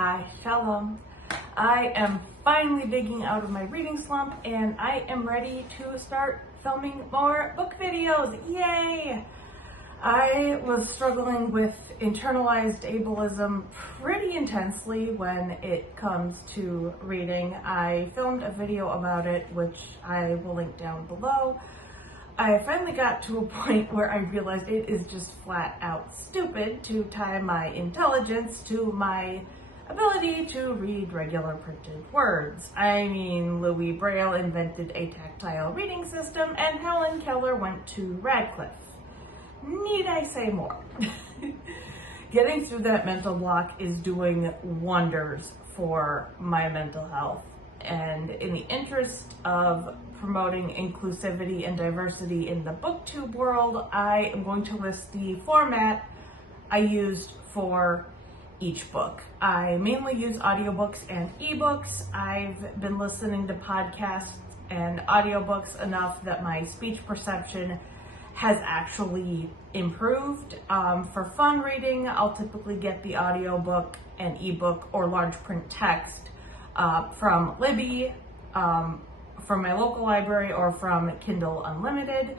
Hi, Shalom. I am finally digging out of my reading slump and I am ready to start filming more book videos. Yay! I was struggling with internalized ableism pretty intensely when it comes to reading. I filmed a video about it, which I will link down below. I finally got to a point where I realized it is just flat out stupid to tie my intelligence to my ability to read regular printed words. I mean, Louis Braille invented a tactile reading system and Helen Keller went to Radcliffe. Need I say more? Getting through that mental block is doing wonders for my mental health. And in the interest of promoting inclusivity and diversity in the booktube world, I am going to list the format I used for each book. I mainly use audiobooks and ebooks. I've been listening to podcasts and audiobooks enough that my speech perception has actually improved. For fun reading, I'll typically get the audiobook and ebook or large print text from Libby, from my local library, or from Kindle Unlimited.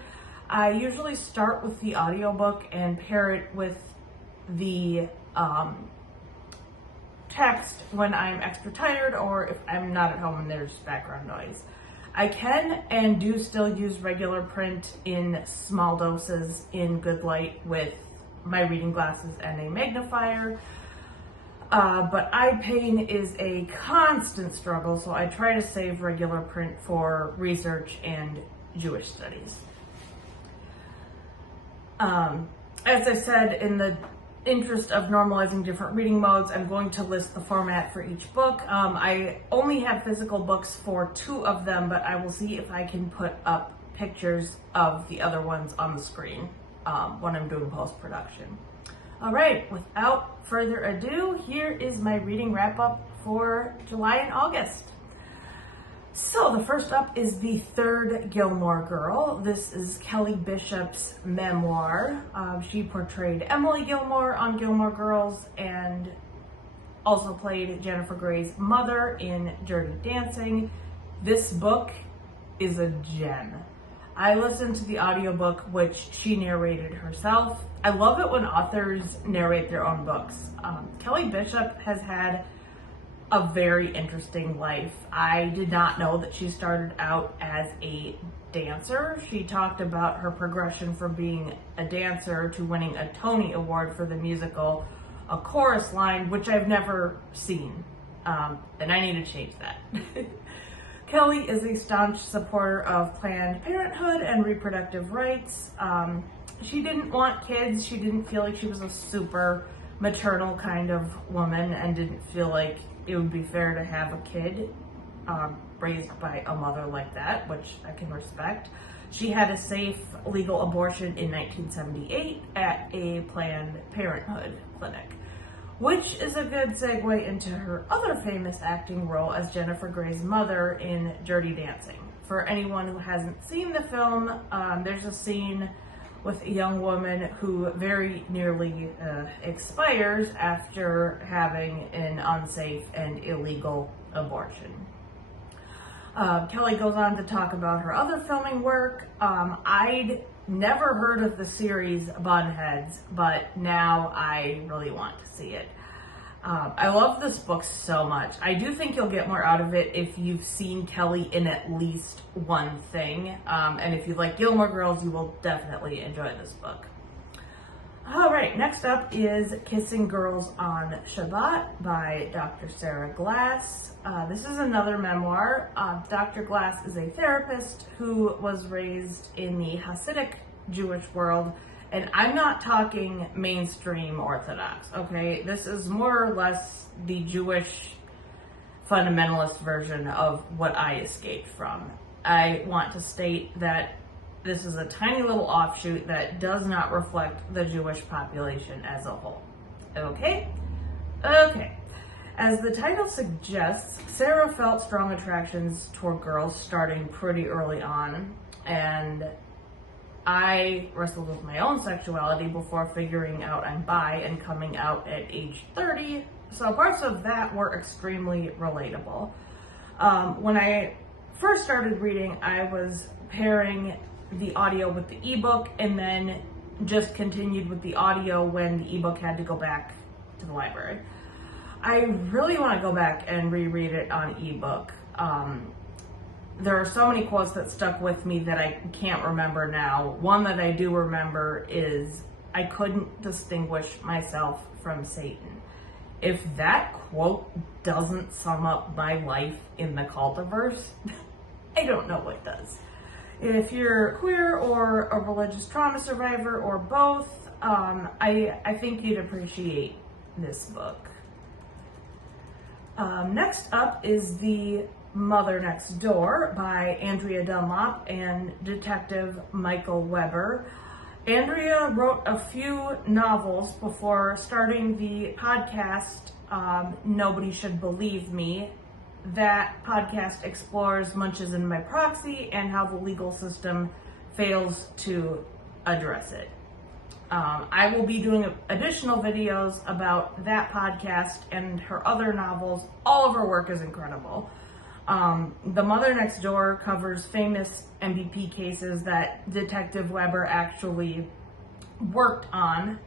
I usually start with the audiobook and pair it with the text when I'm extra tired or if I'm not at home and there's background noise. I can and do still use regular print in small doses in good light with my reading glasses and a magnifier. But eye pain is a constant struggle, so I try to save regular print for research and Jewish studies. As I said, in the interest of normalizing different reading modes, I'm going to list the format for each book. I only have physical books for 2 of them, but I will see if I can put up pictures of the other ones on the screen when I'm doing post-production. All right, without further ado, here is my reading wrap-up for July and August. So the first up is the 3rd Gilmore Girl. This is Kelly Bishop's memoir. She portrayed Emily Gilmore on Gilmore Girls and also played Jennifer Grey's mother in Dirty Dancing. This book is a gem. I listened to the audiobook, which she narrated herself. I love it when authors narrate their own books. Kelly Bishop has had a very interesting life. I did not know that she started out as a dancer. She talked about her progression from being a dancer to winning a Tony Award for the musical A Chorus Line, which I've never seen, and I need to change that. Kelly is a staunch supporter of Planned Parenthood and reproductive rights. She didn't want kids. She didn't feel like she was a super maternal kind of woman and didn't feel like it would be fair to have a kid raised by a mother like that, which I can respect. She had a safe legal abortion in 1978 at a Planned Parenthood clinic, which is a good segue into her other famous acting role as Jennifer Grey's mother in Dirty Dancing. For anyone who hasn't seen the film, there's a scene with a young woman who very nearly expires after having an unsafe and illegal abortion. Kelly goes on to talk about her other filming work. I'd never heard of the series Bunheads, but now I really want to see it. I love this book so much. I do think you'll get more out of it if you've seen Kelly in at least one thing. And if you like Gilmore Girls, you will definitely enjoy this book. All right, next up is Kissing Girls on Shabbat by Dr. Sara Glass. This is another memoir. Dr. Glass is a therapist who was raised in the Hasidic Jewish world. And I'm not talking mainstream Orthodox, okay? This is more or less the Jewish fundamentalist version of what I escaped from. I want to state that this is a tiny little offshoot that does not reflect the Jewish population as a whole. Okay? Okay. As the title suggests, Sara felt strong attractions toward girls starting pretty early on, and I wrestled with my own sexuality before figuring out I'm bi and coming out at age 30, so parts of that were extremely relatable. When I first started reading, I was pairing the audio with the ebook and then just continued with the audio when the ebook had to go back to the library. I really want to go back and reread it on ebook. There are so many quotes that stuck with me that I can't remember now. One that I do remember is, "I couldn't distinguish myself from Satan." If that quote doesn't sum up my life in the cultiverse, I don't know what does. If you're queer or a religious trauma survivor or both, I think you'd appreciate this book. Next up is The Mother Next Door by Andrea Dunlop and Detective Michael Weber. Andrea wrote a few novels before starting the podcast, Nobody Should Believe Me. That podcast explores Munchausen by proxy and how the legal system fails to address it. I will be doing additional videos about that podcast and her other novels. All of her work is incredible. The Mother Next Door covers famous MVP cases that Detective Weber actually worked on,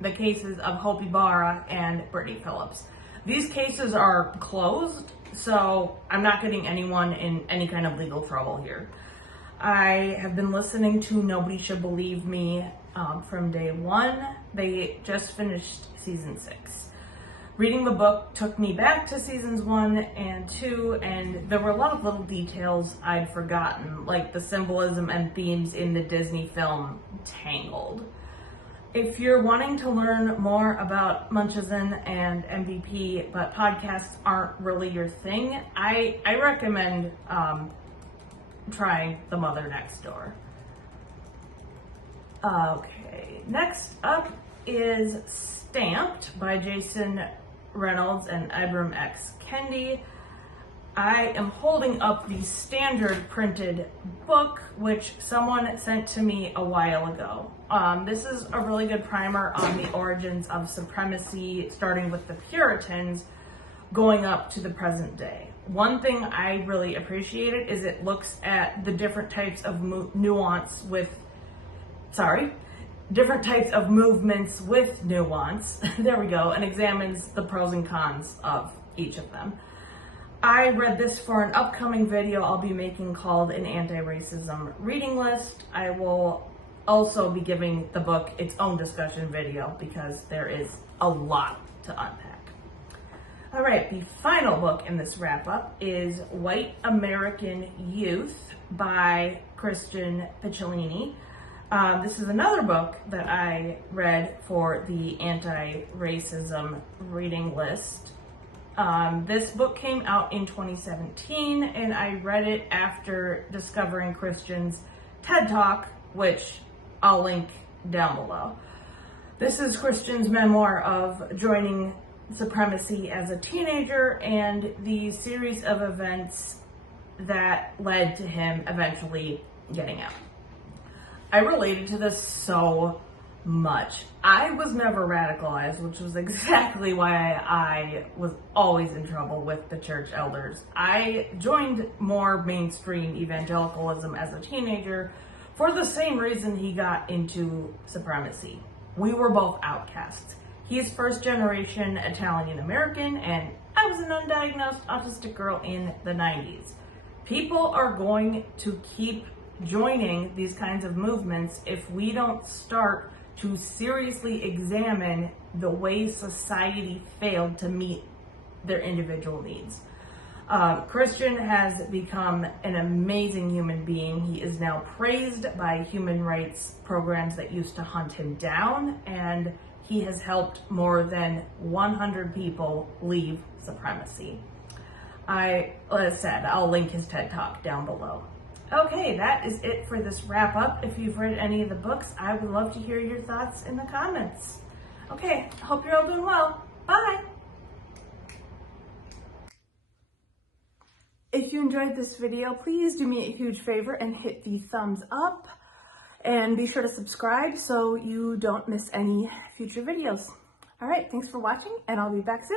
the cases of Hopi Barra and Brittany Phillips. These cases are closed, so I'm not getting anyone in any kind of legal trouble here. I have been listening to Nobody Should Believe Me from day one. They just finished season 6. Reading the book took me back to seasons 1 and 2, and there were a lot of little details I'd forgotten, like the symbolism and themes in the Disney film Tangled. If you're wanting to learn more about Munchausen and MVP, but podcasts aren't really your thing, I recommend trying The Mother Next Door. Okay, next up is Stamped by Jason Reynolds and Ibram X. Kendi. I am holding up the standard printed book, which someone sent to me a while ago. This is a really good primer on the origins of supremacy, starting with the Puritans, going up to the present day. One thing I really appreciated is it looks at the different types of different types of movements with nuance, there we go, and examines the pros and cons of each of them. I read this for an upcoming video I'll be making called an anti-racism reading list. I will also be giving the book its own discussion video because there is a lot to unpack. All right, the final book in this wrap-up is White American Youth by Christian Picciolini. This is another book that I read for the anti-racism reading list. This book came out in 2017, and I read it after discovering Christian's TED Talk, which I'll link down below. This is Christian's memoir of joining supremacy as a teenager and the series of events that led to him eventually getting out. I related to this so much. I was never radicalized, which was exactly why I was always in trouble with the church elders. I joined more mainstream evangelicalism as a teenager for the same reason he got into supremacy. We were both outcasts. He's first generation Italian American, and I was an undiagnosed autistic girl in the 90s. People are going to keep joining these kinds of movements if we don't start to seriously examine the way society failed to meet their individual needs. Christian has become an amazing human being. He is now praised by human rights programs that used to hunt him down, and he has helped more than 100 people leave supremacy. Like I said, I'll link his TED Talk down below. Okay, that is it for this wrap up. If you've read any of the books, I would love to hear your thoughts in the comments. Okay, hope you're all doing well. Bye! If you enjoyed this video, please do me a huge favor and hit the thumbs up. And be sure to subscribe so you don't miss any future videos. All right, thanks for watching, and I'll be back soon.